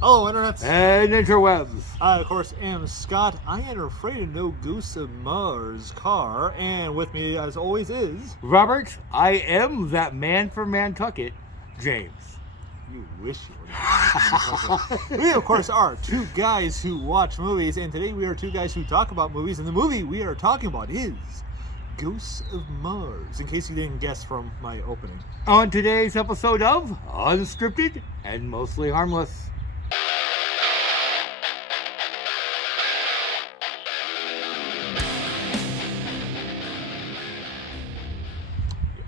Hello, Internet. And interwebs. I, of course, am Scott. I am afraid of no goose of Mars car. And with me, as always, is... Robert, I am that man from Nantucket, James. You wish you were. We, of course, are two guys who watch movies. And today we are two guys who talk about movies. And the movie we are talking about is Ghosts of Mars, in case you didn't guess from my opening. On today's episode of Unscripted and Mostly Harmless.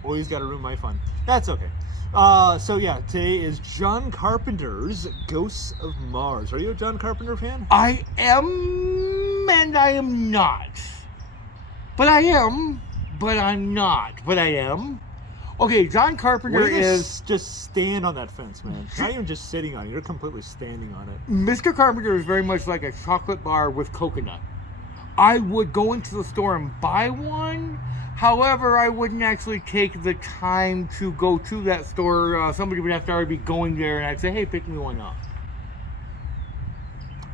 Always got to ruin my fun. That's okay. So yeah, today is John Carpenter's Ghosts of Mars. Are you a John Carpenter fan? I am and I am not. But I am, but I'm not. But I am. Okay, John Carpenter is... Just stand on that fence, man. Not even just sitting on it. You're completely standing on it. Mr. Carpenter is very much like a chocolate bar with coconut. I would go into the store and buy one. However, I wouldn't actually take the time to go to that store. Somebody would have to already be going there, and I'd say, hey, pick me one up.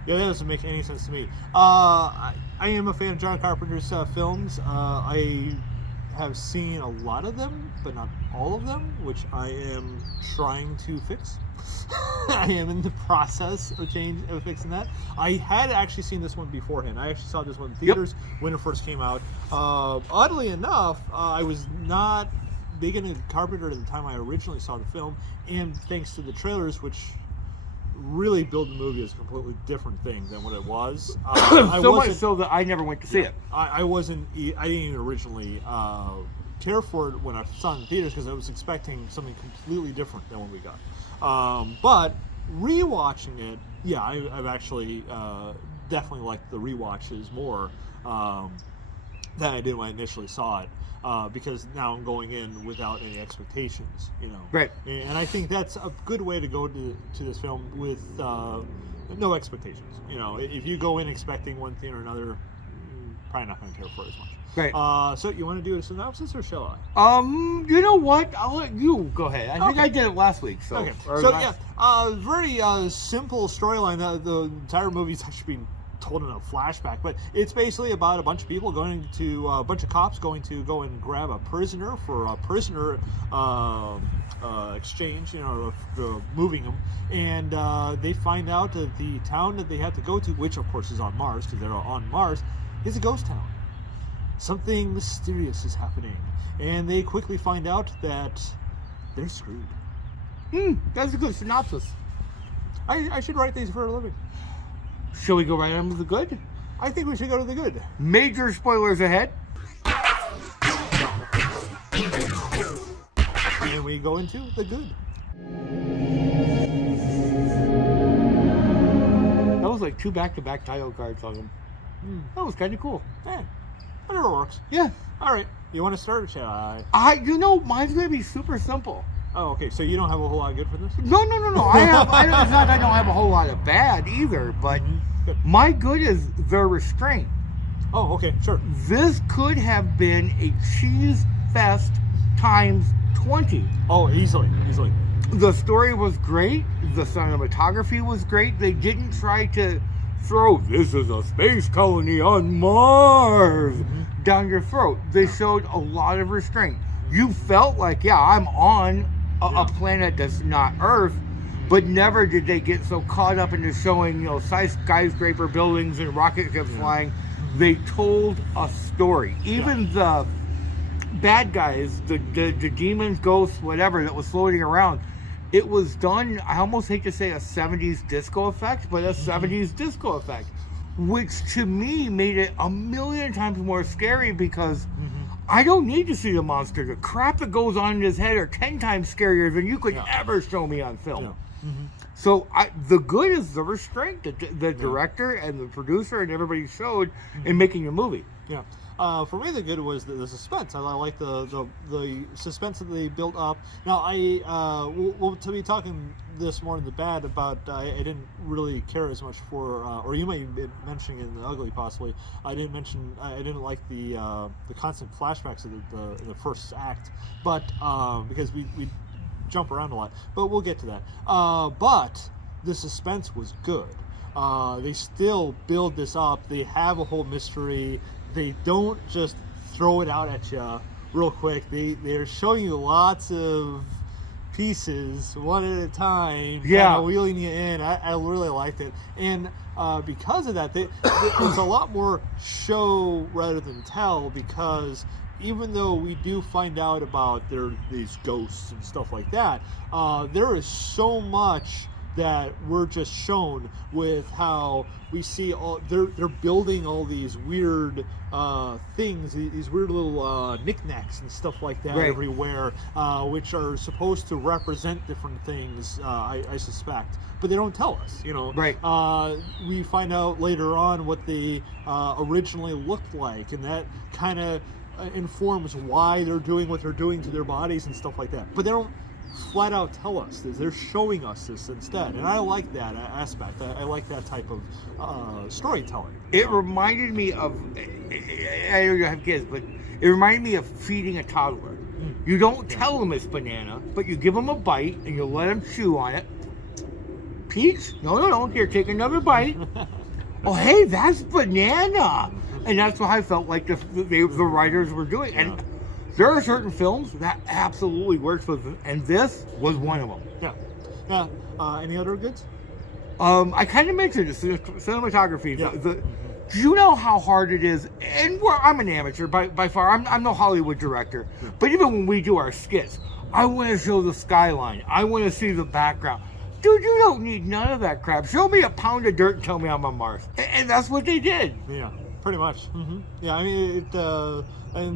Yeah, that doesn't make any sense to me. I am a fan of John Carpenter's films. I have seen a lot of them, but not all of them, which I am trying to fix. I am in the process of fixing that. I had actually seen this one beforehand. I actually saw this one in theaters when it first came out. Oddly enough, I was not big into Carpenter at the time I originally saw the film, and thanks to the trailers, which really build the movie as a completely different thing than what it was. So much so that I never went to see it. I didn't even originally care for it when I saw it in theaters because I was expecting something completely different than what we got. But rewatching it, yeah, I've actually definitely liked the rewatches more than I did when I initially saw it. Because now I'm going in without any expectations, you know. Right. And I think that's a good way to go to this film with no expectations. You know, if you go in expecting one thing or another, you're probably not going to care for it as much. Right. So you want to do a synopsis or shall I? You know what? I'll let you go ahead. I think I did it last week. So, okay. So very simple storyline. The entire movie's actually being told in a flashback, but it's basically about a bunch of people a bunch of cops going to go and grab a prisoner for a prisoner exchange, you know, moving them, and they find out that the town that they have to go to, which of course is on Mars because they're on Mars, is a ghost town. Something mysterious is happening, and they quickly find out that they're screwed. That's a good synopsis. I should write these for a living. Shall we go right on to the good? I think we should go to the good. Major spoilers ahead. And we go into the good. That was like 2 back-to-back title cards on them. That was kind of cool. Yeah, whatever works. Yeah. All right. You want to start or shall I? Mine's going to be super simple. Oh, okay. So you don't have a whole lot of good for this? No. It's not that I don't have a whole lot of bad either, but my good is the restraint. Oh, okay. Sure. This could have been a cheese fest times 20. Oh, easily. The story was great. The cinematography was great. They didn't try to throw, this is a space colony on Mars, down your throat. They showed a lot of restraint. You felt like, yeah, I'm on a planet that's not Earth, but never did they get so caught up into showing, you know, skyscraper buildings and rocket ships flying. They told a story. Even the bad guys, the demons, ghosts, whatever that was floating around, it was done, I almost hate to say a 70s disco effect, but a 70s disco effect, which to me made it a million times more scary because I don't need to see the monster. The crap that goes on in his head are 10 times scarier than you could ever show me on film. So the good is the restraint that the director and the producer and everybody showed in making a movie. Yeah. For me, the good was the suspense. I like the suspense that they built up. Now, we'll to be talking this more in the bad about. I didn't really care as much for, or you might be mentioning in the ugly possibly. I didn't like the constant flashbacks of the first act, but because we jump around a lot. But we'll get to that. But the suspense was good. They still build this up. They have a whole mystery. They don't just throw it out at you real quick. They're showing you lots of pieces one at a time, kind of wheeling you in. I really liked it, and because of that, it was a lot more show rather than tell, because even though we do find out about these ghosts and stuff like that, there is so much that we're just shown with how we see they're building all these weird things, these weird little knickknacks and stuff like that everywhere, which are supposed to represent different things, I suspect, but they don't tell us, we find out later on what they originally looked like, and that kind of informs why they're doing what they're doing to their bodies and stuff like that, but they don't flat out tell us this. They're showing us this instead, and I like that aspect. I like that type of storytelling. It reminded me of, I don't have kids, but it reminded me of feeding a toddler. You don't tell them it's banana, but you give them a bite and you let them chew on it. Peach? No, here, take another bite. Oh, hey, that's banana. And that's what I felt like the writers were doing. And there are certain films that absolutely works with them, and this was one of them. Yeah. Any other goods? I kind of mentioned the cinematography. Do you know how hard it is? And I'm an amateur by far. I'm no Hollywood director. But even when we do our skits, I want to show the skyline. I want to see the background. Dude, you don't need none of that crap. Show me a pound of dirt and tell me I'm on Mars. And that's what they did. Yeah, pretty much. Yeah, I mean, I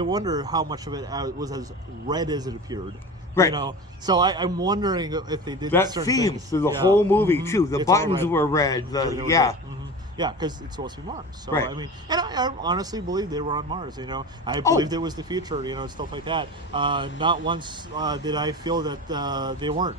wonder how much of it was as red as it appeared. Right. So I'm wondering if they did that theme through the whole movie too. The buttons were red. Yeah, because it's supposed to be Mars. So right. I mean, and I honestly believe they were on Mars. I believed it was the future. Stuff like that. Not once did I feel that they weren't.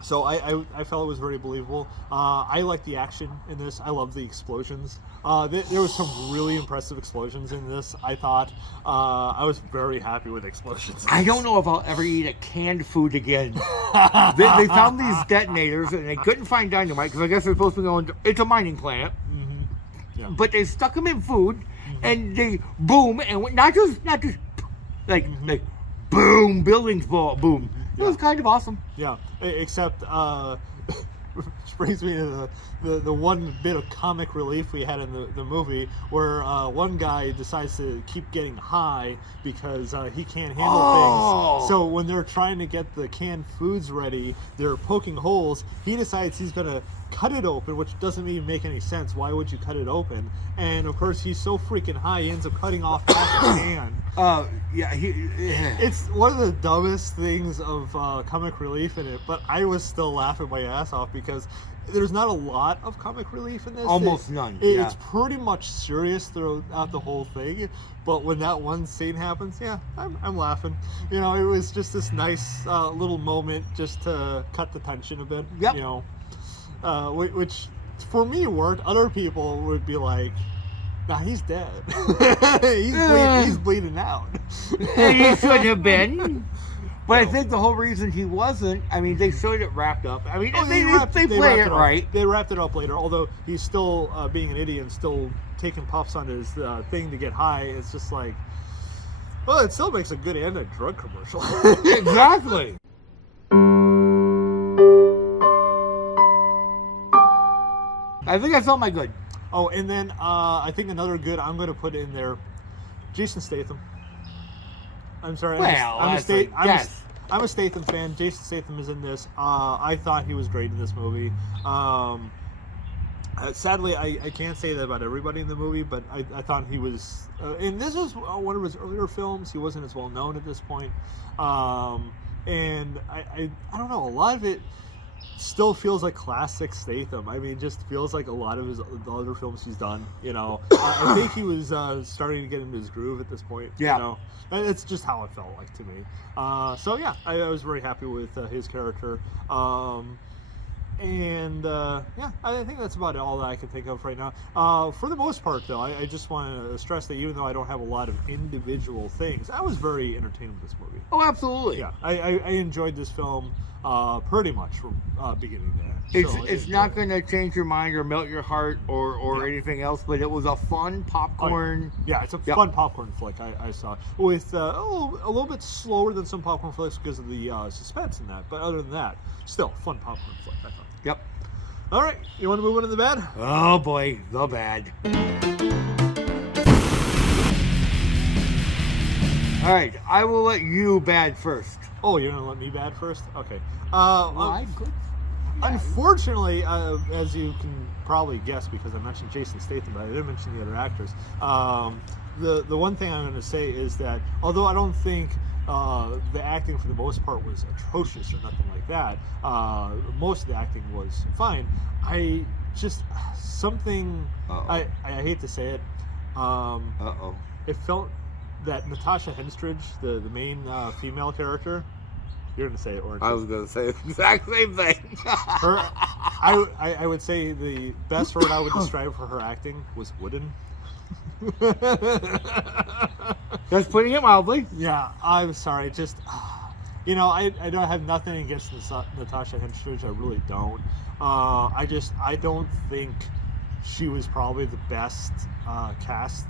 So I felt it was very believable. I like the action in this. I love the explosions. There was some really impressive explosions in this, I thought. I was very happy with explosions. I don't know if I'll ever eat a canned food again. They found these detonators, and they couldn't find dynamite, because I guess they're supposed to be going to, it's a mining planet. Yeah. But they stuck them in food, and they boom, and not just like boom, buildings blow up, boom. It was kind of awesome. Yeah, except which brings me to the one bit of comic relief we had in the movie, where one guy decides to keep getting high because he can't handle things. So when they're trying to get the canned foods ready, they're poking holes. He decides he's gonna cut it open, which doesn't even make any sense. Why would you cut it open? And of course, he's so freaking high, he ends up cutting off half a can. It's one of the dumbest things of comic relief in it, but I was still laughing my ass off because there's not a lot of comic relief in this. Almost none. It's pretty much serious throughout the whole thing, but when that one scene happens, I'm laughing. It was just this nice little moment just to cut the tension a bit. Yep. Which for me worked. Other people would be like, nah, he's dead. he's bleeding out. He should have been. But I think the whole reason he wasn't, I mean, they showed it wrapped up. I mean, they played it right. They wrapped it up later, although he's still being an idiot and still taking puffs on his thing to get high. It's just like, well, it still makes a good anti-drug commercial. Exactly. I think that's all my good. Oh, and then I think another good I'm going to put in there, Jason Statham. I'm sorry. I'm a Statham fan. Jason Statham is in this. I thought he was great in this movie. Sadly, I can't say that about everybody in the movie, but I thought he was. And this was one of his earlier films. He wasn't as well known at this point. And I don't know. A lot of it still feels like classic Statham. I mean, it just feels like a lot of the other films he's done. I think he was starting to get into his groove at this point. Yeah. It's just how it felt like to me. So yeah, I was very happy with his character. And yeah, I think that's about all that I can think of right now. For the most part, though, I just want to stress that even though I don't have a lot of individual things, I was very entertained with this movie. Oh, absolutely. Yeah, I enjoyed this film pretty much from beginning to end. It's not going to change your mind or melt your heart or anything else, but it was a fun popcorn. Yeah, it's a fun popcorn flick. I saw with a little bit slower than some popcorn flicks because of the suspense in that. But other than that, still fun popcorn flick. I thought. Yep. All right, you want to move on to the bad? Oh boy, the bad. All right, I will let you bad first. Oh, you're gonna let me bad first? Okay. Why? Good. Unfortunately, as you can probably guess, because I mentioned Jason Statham, but I didn't mention the other actors. The one thing I'm going to say is that although I don't think the acting for the most part was atrocious or nothing like that, most of the acting was fine. I just something I hate to say it. It felt that Natasha Henstridge, the main female character. You're going to say it, or I was going to say the exact same thing. I would say the best word I would describe for her acting was wooden. That's putting it mildly. Yeah, I'm sorry. Just, I don't have nothing against Natasha Henstridge. I really don't. I don't think she was probably the best cast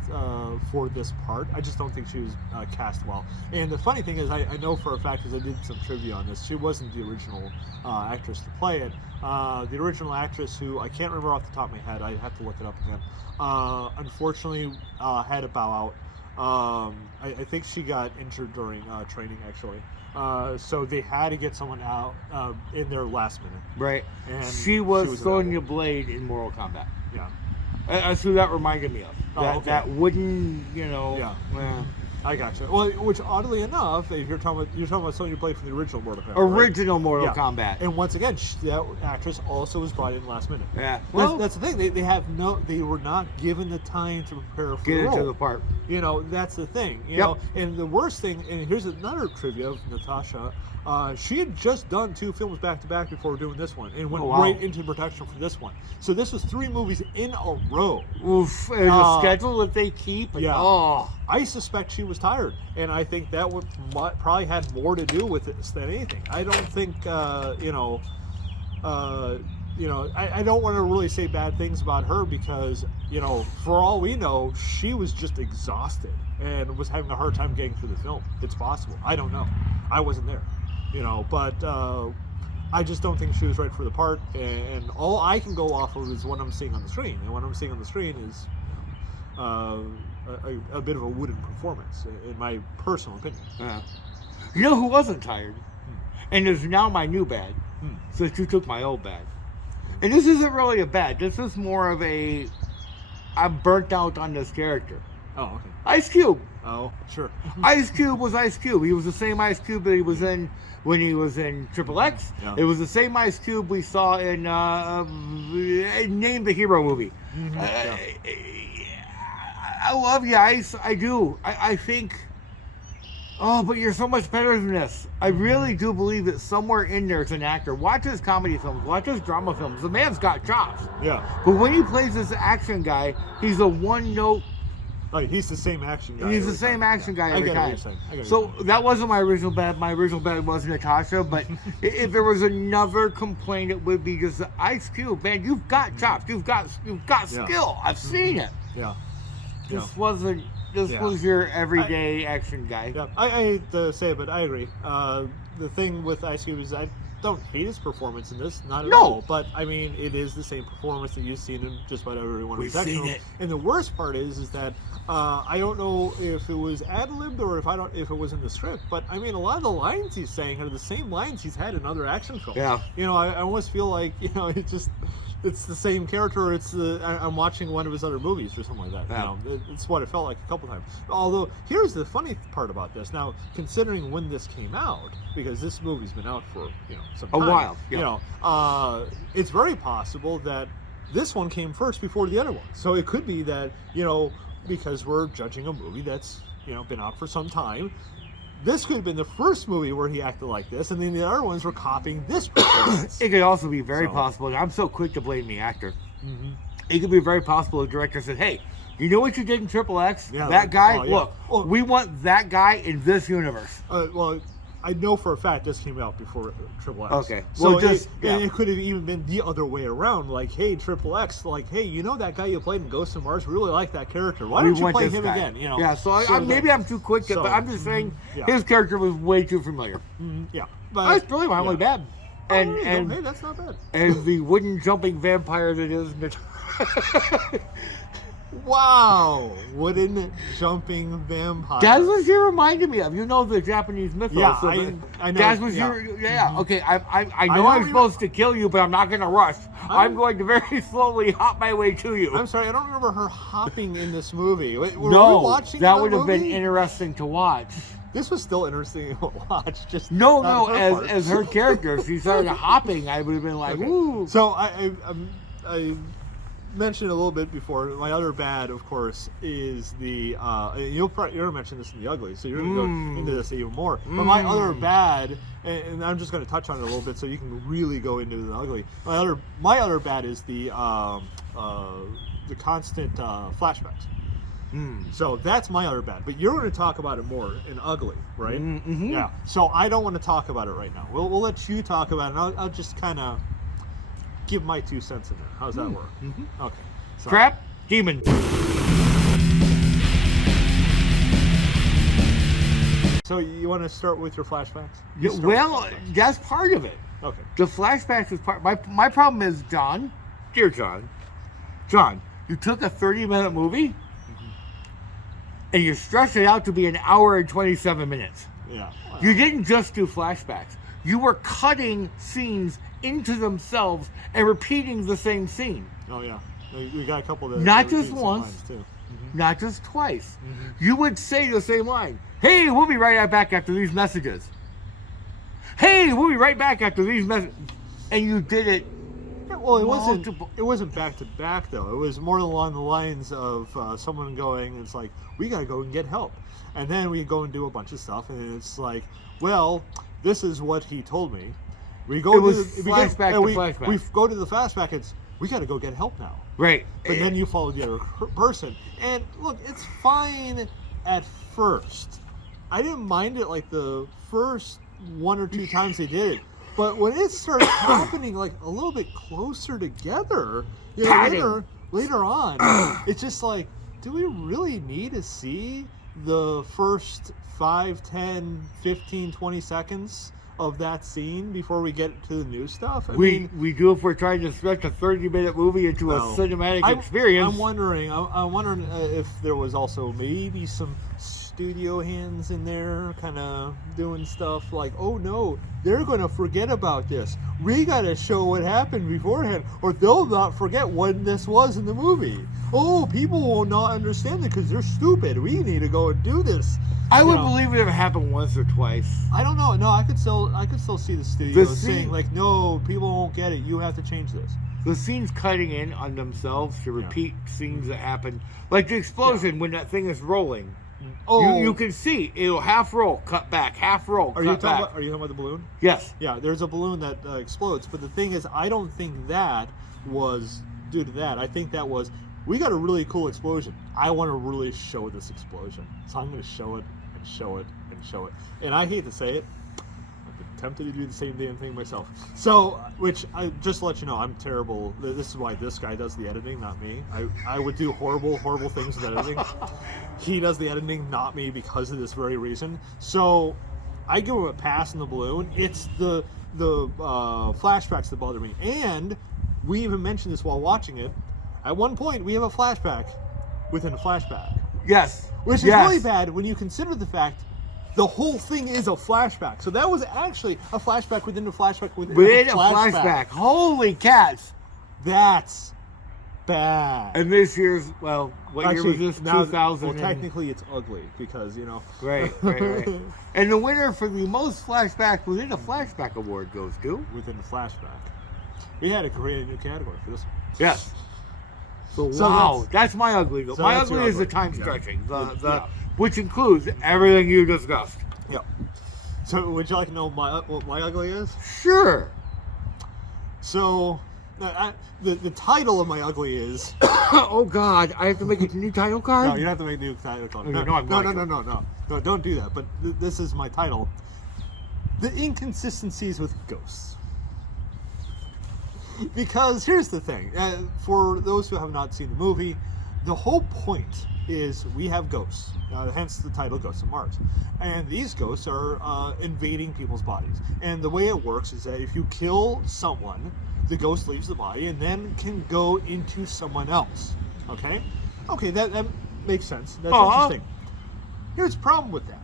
for this part. I just don't think she was cast well. And the funny thing is, I know for a fact, because I did some trivia on this, she wasn't the original actress to play it. The original actress, who I can't remember off the top of my head, I have to look it up again, unfortunately had to bow out. I think she got injured during training, actually. So they had to get someone out in their last minute. Right. And she was Sonya Blade in Mortal Kombat. Yeah. That's who that reminded me of. That wooden, Yeah. I gotcha. Well, which oddly enough, if you're talking about Sonya Blade from the original Mortal Kombat. Mortal Kombat. And once again, that actress also was brought in last minute. Yeah. Well, that's the thing. They were not given the time to prepare for the role. Get into the part. That's the thing. You know, and the worst thing. And here's another trivia of Natasha. She had just done 2 films back to back before doing this one, and went right into production for this one. So this was 3 movies in a row. Oof! And the schedule that they keep. I suspect she was tired, and I think that would probably had more to do with this than anything. I don't think I don't want to really say bad things about her because for all we know, she was just exhausted and was having a hard time getting through the film. It's possible. I don't know. I wasn't there. But I just don't think she was right for the part, and all I can go off of is what I'm seeing on the screen, and what I'm seeing on the screen is a bit of a wooden performance, in my personal opinion. You know who wasn't tired, and is now my new bad, since you took my old bad. And this isn't really a bad. This is more of I'm burnt out on this character. Oh, okay. Ice Cube. Oh, sure. Ice Cube was Ice Cube. He was the same Ice Cube that he was in when he was in Triple X. Yeah. It was the same Ice Cube we saw in Name the Hero movie. Mm-hmm. I love you, Ice. I do. I think, but you're so much better than this. I really do believe that somewhere in there is an actor. Watch his comedy films. Watch his drama films. The man's got chops. Yeah. But when he plays this action guy, he's a one-note. Right, he's the same action guy. He's the same action guy every time. I So that wasn't my original bad. My original bad was Natasha. But if there was another complaint, it would be just Ice Cube. Man, you've got chops. You've got skill. I've seen it. Yeah. This wasn't. This was your everyday action guy. Yeah. I hate to say it, but I agree. The thing with Ice Cube is I don't hate his performance in this, not at all. But I mean, it is the same performance that you've seen in just about every one of his action films. And the worst part is that I don't know if it was ad-libbed or if it was in the script. But I mean, a lot of the lines he's saying are the same lines he's had in other action films. Yeah. I almost feel like it's the same character. I'm watching one of his other movies or something like that. Yeah. It's what it felt like a couple times. Although here's the funny part about this. Now, considering when this came out, because this movie's been out for some time, a while. Yeah. It's very possible that this one came first before the other one. So it could be that because we're judging a movie that's been out for some time, this could have been the first movie where he acted like this, and then the other ones were copying this performance. It could also be very So- possible, and I'm so quick to blame the actor. Mhm. It could be very possible the director said, hey, you know what you did in Triple X? Yeah, that guy, oh, yeah. look, Well- we want that guy in this universe. Well, I know for a fact this came out before Triple X. Okay. So Well, just- it could have even been the other way around. Like, hey, Triple X, like, hey, you know that guy you played in Ghost of Mars? Really like that character. Why We don't you want play this him guy. again? You know. Yeah, so maybe I'm too quick, so- but I'm just saying yeah. his character was way too familiar. Yeah. That's really not yeah. bad. And Oh, and hey, that's not bad. and the wooden jumping vampire that is Wow, wooden jumping vampire. that's what you reminded me of. You know the Japanese mythos. Yeah, so I know, That's what yeah. Okay, I know know I'm you- supposed to kill you, but I'm not going to rush. I'm going to very slowly hop my way to you. I'm sorry, I don't remember her hopping in this movie. Were we no, watching that the would have been movie? interesting to watch. This was still interesting to watch. Just No, not her part. as her character, if she started hopping, I would have been like, Okay. ooh. So I mentioned a little bit before. My other bad, of course, is the you're going to mention this in the ugly, so you're going to go into this even more. But my other bad, and I'm just going to touch on it a little bit, so you can really go into the ugly. My other bad is the constant flashbacks. So that's my other bad. But you're going to talk about it more in ugly, right? Mm-hmm. Yeah. So I don't want to talk about it right now. We'll let you talk about it. And I'll just kind of give my 2 cents in there. How's that work? Mm-hmm. Okay. So, Trap, demon. So you want to start with your flashbacks? Yeah, well, that's part of it. Okay. The flashbacks is part. My problem is, John, dear John, you took a 30-minute movie and you stretched it out to be an hour and 27 minutes. Yeah. You didn't just do flashbacks. You were cutting scenes into themselves and repeating the same scene. Oh yeah. We got a couple that Not that were just doing some once. lines, too. Not just twice. You would say the same line. Hey, we'll be right back after these messages. Hey, we'll be right back after these messages. And you did it. Yeah, well, it Multiple- wasn't back to back though. It was more along the lines of someone going, it's like, we gotta go and get help, and then we go and do a bunch of stuff, and it's like, well, this is what he told me. We go It to was the, flashback to we, flashback. We go to the flashback. It's we gotta go get help now. Right. But then you follow the other person, and look, it's fine at first. I didn't mind it like the first 1 or 2 times they did it, but when it starts happening like a little bit closer together, you know, Padding. later on, it's just like, do we really need to see the first 5, 10, 15, 20 seconds of that scene before we get to the new stuff? I mean, We do if we're trying to stretch a 30-minute movie into a well, cinematic experience. I'm wondering if there was also maybe some studio hands in there kind of doing stuff like, oh no, they're going to forget about this. We got to show what happened beforehand, or they'll not forget when this was in the movie. Oh, people will not understand it because they're stupid. We need to go and do this. I would You know, believe it if it happened once or twice. I don't know. No, I could still see the studio The saying scene- like, no, people won't get it. You have to change this. The scenes cutting in on themselves to repeat scenes that happen. Like the explosion when that thing is rolling. Oh, You can see it'll half roll, cut back, half roll, Are you cut talking back. about? Are you talking about the balloon? Yes. Yeah, there's a balloon that explodes. But the thing is, I don't think that was due to that. I think that was, we got a really cool explosion. I want to really show this explosion, so I'm going to show it and show it and show it. And I hate to say it, I'm tempted to do the same damn thing myself. So, which I just to let you know, I'm terrible. This is why this guy does the editing, not me. I would do horrible things with editing. He does the editing, not me, because of this very reason. So I give him a pass in the balloon. It's the flashbacks that bother me. And we even mentioned this while watching it. At one point, we have a flashback within a flashback. Yes. Which is really bad when you consider the fact the whole thing is a flashback. So that was actually a flashback within a flashback within Within a flashback. Holy cats. That's bad. And this year's, well, what year was this? now, 2000. Well, technically it's ugly because, you know. Right. And the winner for the most flashback within a flashback award goes to? Within the flashback. We had to create a new category for this one. Yes. So So wow, that's my ugly. so My that's ugly your is the ugly. time Yeah. stretching, Yeah. which includes everything you discussed. Yeah. So, would you like to know what my ugly is? Sure. So, the title of my ugly is. Oh God, I have to make a new title card. No, you don't have to make a new title card. Okay, No, don't do that. But this is my title: The Inconsistencies with Ghosts. Because here's the thing: for those who have not seen the movie, the whole point is we have ghosts. Hence the title Ghosts of Mars. And these ghosts are invading people's bodies. And the way it works is that if you kill someone, the ghost leaves the body and then can go into someone else. Okay? Okay, that makes sense. That's interesting. Here's the problem with that.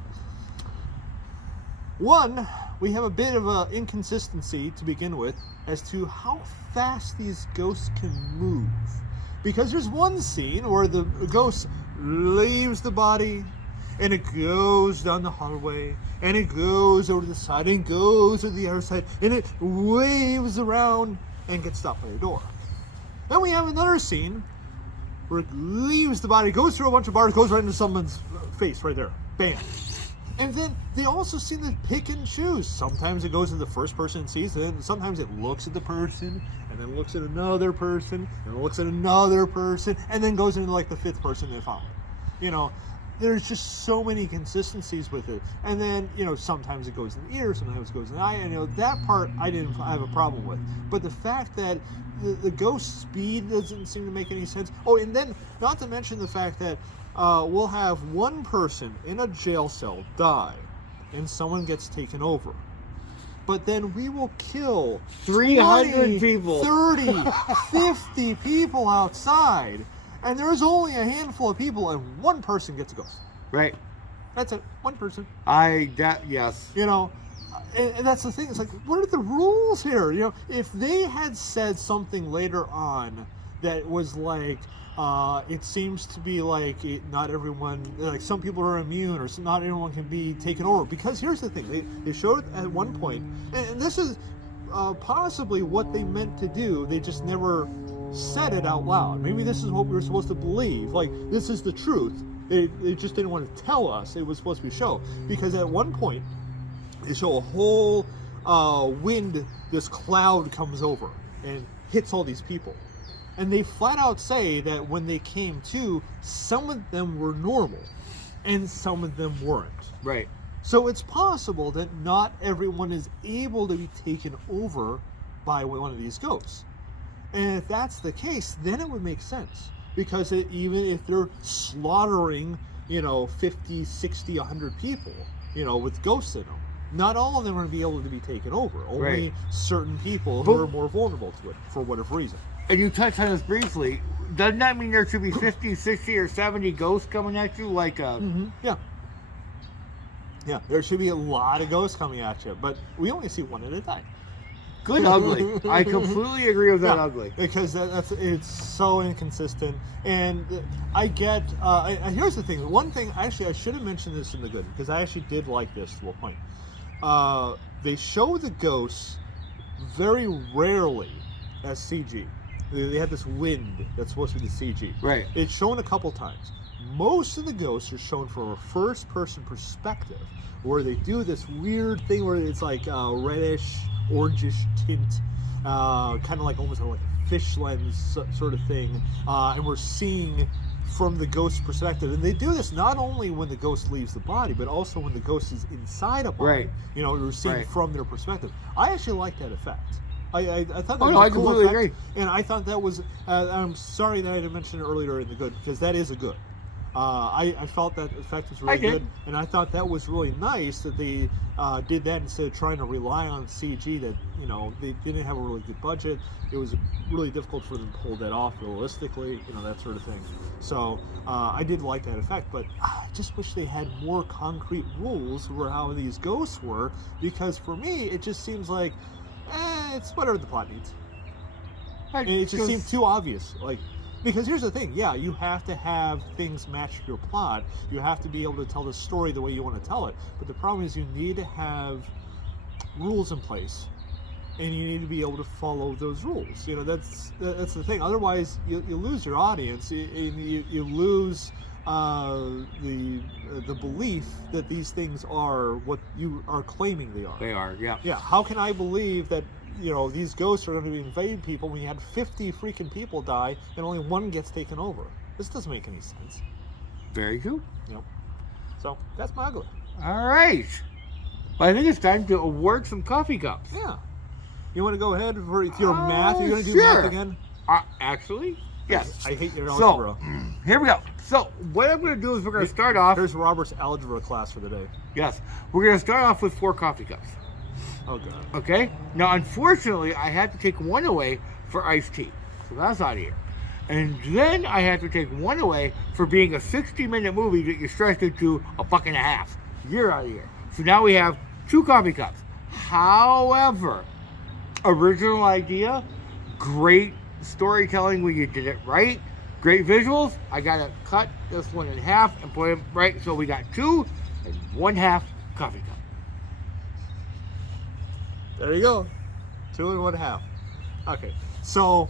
One, we have a bit of an inconsistency to begin with as to how fast these ghosts can move. Because there's one scene where the ghost leaves the body and it goes down the hallway and it goes over to the side and goes to the other side and it waves around and gets stopped by the door. Then we have another scene where it leaves the body, goes through a bunch of bars, goes right into someone's face right there. Bam. And then they also seem to pick and choose. Sometimes it goes to the first person it sees, and then sometimes it looks at the person, and then looks at another person, and looks at another person, and then goes into like the fifth person they found. You know, there's just so many consistencies with it. And then, you know, sometimes it goes in the ear, sometimes it goes in the eye, and you know, that part I didn't have a problem with. But the fact that the ghost speed doesn't seem to make any sense. Oh, and then not to mention the fact that we'll have one person in a jail cell die and someone gets taken over. But then we will kill 300 people. 30, 50 people outside. And there's only a handful of people and one person gets a ghost. Right. That's it. One person. Yes. You know, and that's the thing. It's like, what are the rules here? You know, if they had said something later on that was like, it seems to be like not everyone, like some people are immune or not everyone can be taken over. Because here's the thing, they showed at one point, and this is possibly what they meant to do, they just never said it out loud. Maybe this is what we were supposed to believe, like this is the truth. They just didn't want to tell us it was supposed to be shown. Because at one point, they show a whole wind, this cloud comes over and hits all these people. And they flat out say that when they came to, some of them were normal and some of them weren't. Right. So it's possible that not everyone is able to be taken over by one of these ghosts. And if that's the case, then it would make sense. Because even if they're slaughtering, 50, 60, 100 people, with ghosts in them, not all of them are going to be able to be taken over. Only certain people who are more vulnerable to it for whatever reason. And you touched on this briefly. Doesn't that mean there should be 50, 60, or 70 ghosts coming at you? Like a... Mm-hmm. Yeah. Yeah, there should be a lot of ghosts coming at you, but we only see one at a time. Good ugly. I completely agree with that ugly. Because it's so inconsistent. And I get... here's the thing. One thing, actually, I should have mentioned this in the good, because I actually did like this to a point. They show the ghosts very rarely as CG. They had this wind that's supposed to be the CG. Right. It's shown a couple times. Most of the ghosts are shown from a first-person perspective, where they do this weird thing where it's like reddish, orangish tint, kind of like almost like a fish lens sort of thing, and we're seeing from the ghost's perspective. And they do this not only when the ghost leaves the body, but also when the ghost is inside a body. Right. We're seeing from their perspective. I actually like that effect. I thought that was I a cool completely effect, agree. and I thought that was. I'm sorry that I didn't mention it earlier in the good, because that is a good. I felt that effect was really good, and I thought that was really nice that they did that instead of trying to rely on CG. That they didn't have a really good budget. It was really difficult for them to pull that off realistically, that sort of thing. So I did like that effect, but I just wish they had more concrete rules for how these ghosts were, because for me it just seems like. It's whatever the plot needs. And it just seems too obvious. Because here's the thing, you have to have things match your plot. You have to be able to tell the story the way you want to tell it. But the problem is you need to have rules in place, and you need to be able to follow those rules. That's the thing. Otherwise, you lose your audience, and you lose the belief that these things are what you are claiming they are. They are, yeah. Yeah. How can I believe that these ghosts are going to invade people when you had 50 freaking people die and only one gets taken over? This doesn't make any sense. Very cool. So that's my ugly. All right. Well, I think it's time to award some coffee cups. Yeah. You want to go ahead for your math? You're going to do sure. math again? Actually, yes. I hate your algebra. So, here we go. So, what I'm going to do is we're going to start off. Here's Robert's algebra class for the day. Yes. We're going to start off with 4 coffee cups. Oh, God. Okay? Now, unfortunately, I had to take one away for iced tea. So, that's out of here. And then I had to take one away for being a 60-minute movie that you stretched it to a buck and a half. You're out of here. So, now we have 2 coffee cups. However, original idea, great storytelling when you did it right, great visuals. I gotta cut this one in half and put it right, so we got 2 and 1/2 coffee cup. There you go. 2 and 1/2. Okay, so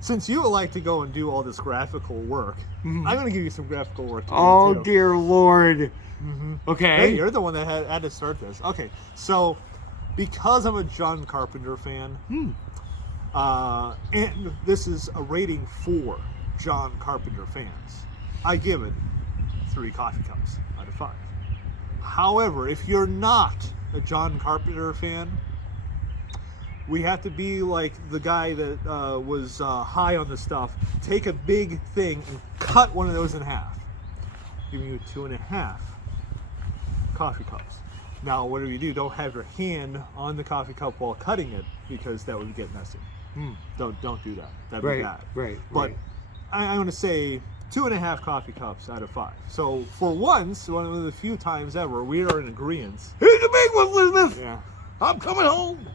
since you like to go and do all this graphical work, I'm going to give you some graphical work to do. Oh, dear Lord. Okay. Hey, you're the one that had to start this. Okay, so because I'm a John Carpenter fan, and this is a rating for John Carpenter fans, I give it 3 coffee cups out of 5. However, if you're not a John Carpenter fan, we have to be like the guy that was high on the stuff. Take a big thing and cut one of those in half, giving you 2.5 coffee cups. Now, whatever you do, don't have your hand on the coffee cup while cutting it, because that would get messy. Don't do that. That'd be bad. Right. But I'm going to say 2.5 coffee cups out of 5. So for once, one of the few times ever, we are in agreement. Here's the big one, Elizabeth. Yeah. I'm coming home.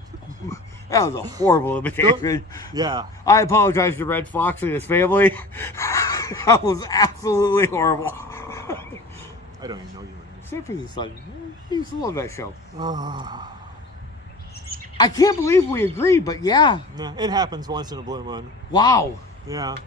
That was a horrible imitation. Yeah. I apologize to Red Fox and his family. That was absolutely horrible. I don't even know you. Except for his son. He used to love that show. I can't believe we agree, but yeah. Nah, it happens once in a blue moon. Wow. Yeah.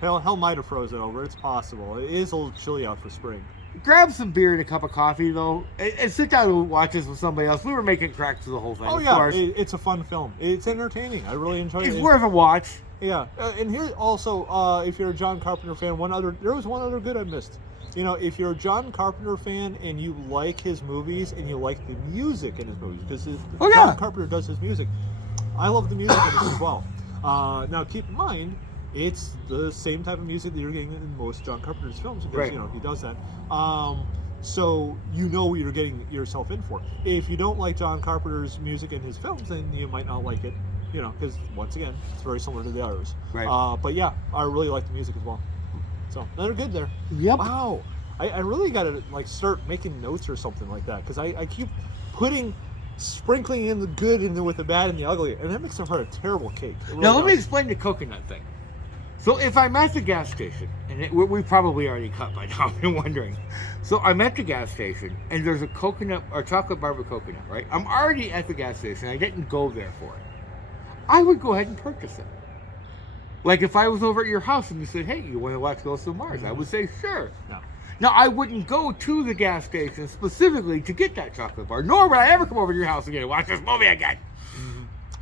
Hell might have frozen over. It's possible. It is a little chilly out for spring. Grab some beer and a cup of coffee, though, and sit down and watch this with somebody else. We were making cracks to the whole thing. Oh, yeah. It's a fun film. It's entertaining. I really enjoyed it. It's worth a watch. Yeah. And here also, if you're a John Carpenter fan, there was one other good I missed. If you're a John Carpenter fan and you like his movies and you like the music in his movies, because John Carpenter does his music, I love the music in this as well. Now, keep in mind, it's the same type of music that you're getting in most John Carpenter's films, because he does that. So you know what you're getting yourself in for. If you don't like John Carpenter's music in his films, then you might not like it, because once again, it's very similar to the others. Right. But yeah, I really like the music as well. So they're good there. Yep. Wow. I really got to start making notes or something like that, because I keep sprinkling in the good and with the bad and the ugly, and that makes it for a terrible cake. Really Now let me explain the coconut thing. So if I'm at the gas station, and we probably already cut by now, I've been wondering. So I'm at the gas station, and there's a coconut or chocolate bar with coconut, right? I'm already at the gas station. I didn't go there for it. I would go ahead and purchase it. Like if I was over at your house and you said, hey, you want to watch Ghosts of Mars? I would say, sure. No. Now, I wouldn't go to the gas station specifically to get that chocolate bar, nor would I ever come over to your house again and watch this movie again.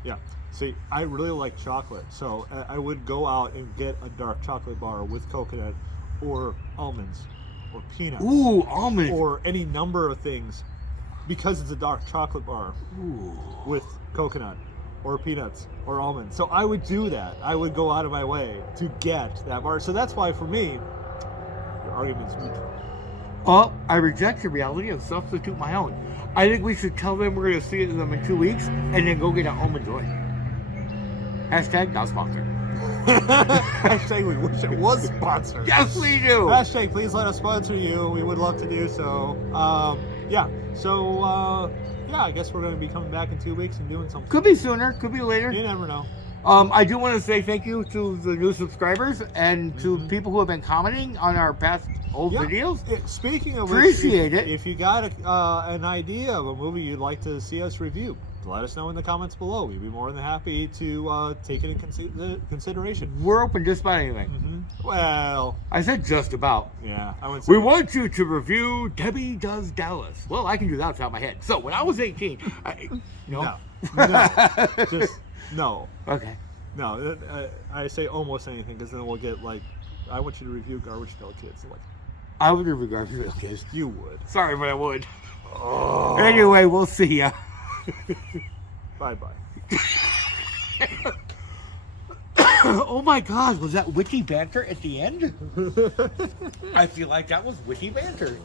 Yeah. See, I really like chocolate, so I would go out and get a dark chocolate bar with coconut or almonds or peanuts. Ooh, almonds. Or any number of things, because it's a dark chocolate bar with coconut or peanuts or almonds. So I would do that. I would go out of my way to get that bar. So that's why, for me, your argument's moot. Oh, I reject your reality and substitute my own. I think we should tell them we're going to see them in 2 weeks and then go get an almond joy. Hashtag not sponsored. Hashtag we wish it was sponsored. Yes, we do. Hashtag please let us sponsor you. We would love to do so. Yeah. So, yeah, I guess we're going to be coming back in 2 weeks and doing something. Could be sooner, could be later. You never know. I do want to say thank you to the new subscribers and to people who have been commenting on our past old videos. Speaking of appreciate which, it. If you got an idea of a movie you'd like to see us review, let us know in the comments below. We'd be more than happy to take it in consideration. We're open just about anything. Well, I said just about. yeah, I would say. We want you to review Debbie Does Dallas. Well, I can do that off the top of my head. So when I was 18, No, just no. Okay. No, I say almost anything because then we'll get like, I want you to review Garbage Pail Kids. Like, I would regard you kids. you would. Sorry, but I would. Oh. Anyway, we'll see ya. Bye-bye. Oh my God, was that witty banter at the end? I feel like that was witty banter.